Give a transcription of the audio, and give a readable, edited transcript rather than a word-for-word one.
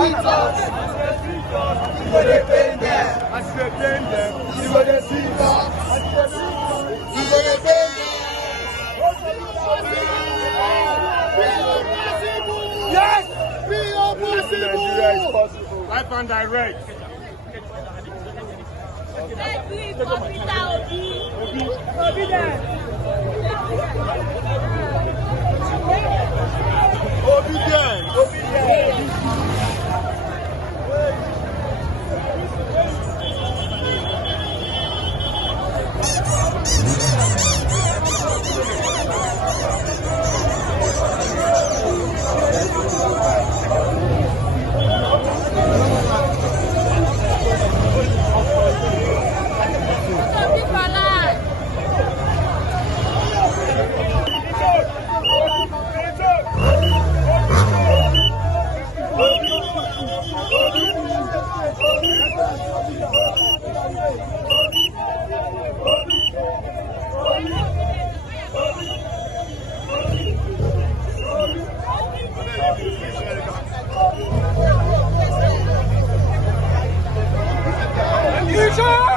see us. You go dey pain them. As they pain them, You go dey see us. You go dey pain them. Yes! Be Nigeria is possible! possible. Live and direct. Obidient. You